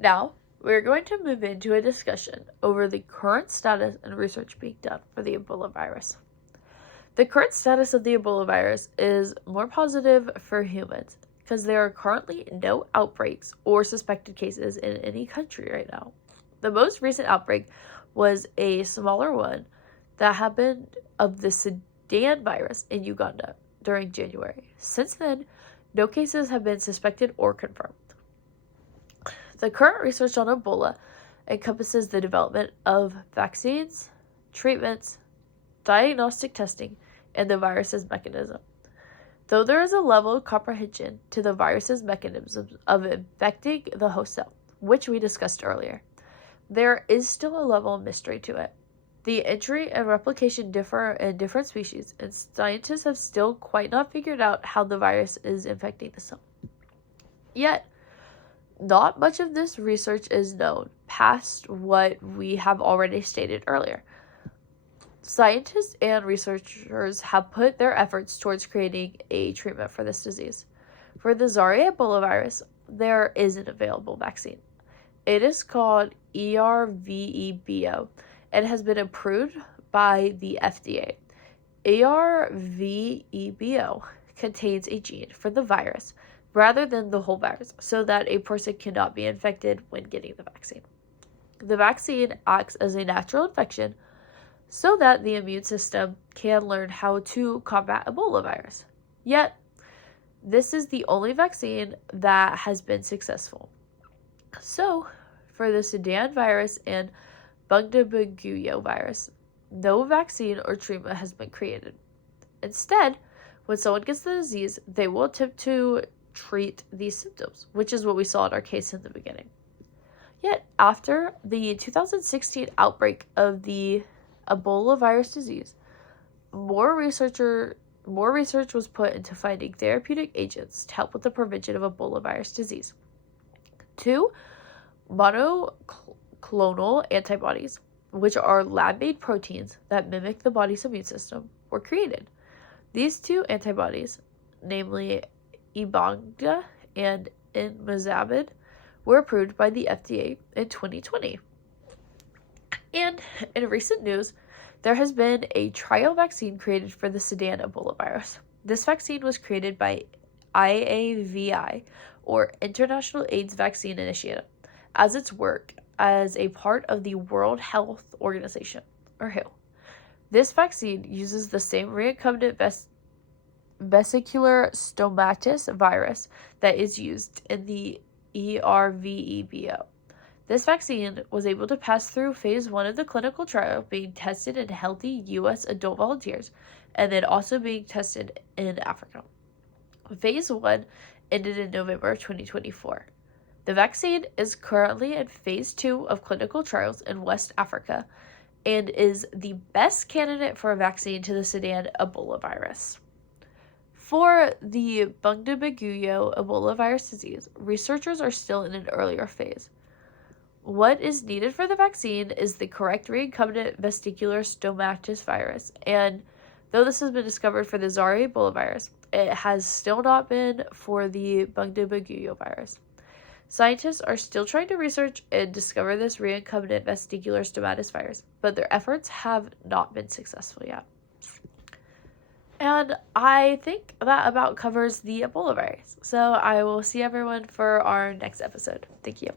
Now, we're going to move into a discussion over the current status and research being done for the Ebola virus. The current status of the Ebola virus is more positive for humans because there are currently no outbreaks or suspected cases in any country right now. The most recent outbreak was a smaller one that happened of the Sudan virus in Uganda during January. Since then, no cases have been suspected or confirmed. The current research on Ebola encompasses the development of vaccines, treatments, diagnostic testing, and the virus's mechanism. Though there is a level of comprehension to the virus's mechanisms of infecting the host cell, which we discussed earlier, there is still a level of mystery to it. The entry and replication differ in different species, and scientists have still quite not figured out how the virus is infecting the cell. Yet, not much of this research is known past what we have already stated earlier. Scientists and researchers have put their efforts towards creating a treatment for this disease. For the Zaire Ebola virus, there is an available vaccine. It is called ERVEBO and has been approved by the FDA. ERVEBO contains a gene for the virus rather than the whole virus, so that a person cannot be infected when getting the vaccine. The vaccine acts as a natural infection so that the immune system can learn how to combat Ebola virus. Yet, this is the only vaccine that has been successful. So, for the Sudan virus and Bundibugyo virus, no vaccine or treatment has been created. Instead, when someone gets the disease, they will attempt to treat these symptoms, which is what we saw in our case in the beginning. Yet, after the 2016 outbreak of the Ebola virus disease, more research was put into finding therapeutic agents to help with the prevention of Ebola virus disease. 2 monoclonal antibodies, which are lab-made proteins that mimic the body's immune system, were created. These 2 antibodies, namely Ebola and Imizabid, were approved by the FDA in 2020. And in recent news, there has been a trial vaccine created for the Sudan Ebola virus. This vaccine was created by IAVI, or International AIDS Vaccine Initiative, as its work as a part of the World Health Organization, or WHO. This vaccine uses the same recombinant vesicular stomatis virus that is used in the ERVEBO. This vaccine was able to pass through phase 1 of the clinical trial, being tested in healthy U.S. adult volunteers, and then also being tested in Africa. Phase 1 ended in November 2024. The vaccine is currently in phase 2 of clinical trials in West Africa and is the best candidate for a vaccine to the Sudan Ebola virus. For the Bundibugyo Ebola virus disease, researchers are still in an earlier phase. What is needed for the vaccine is the correct recombinant vesicular stomatis virus, and though this has been discovered for the Zaire Ebola virus, it has still not been for the Bundibugyo virus. Scientists are still trying to research and discover this recombinant vesicular stomatis virus, but their efforts have not been successful yet. And I think that about covers the Ebola virus. So I will see everyone for our next episode. Thank you.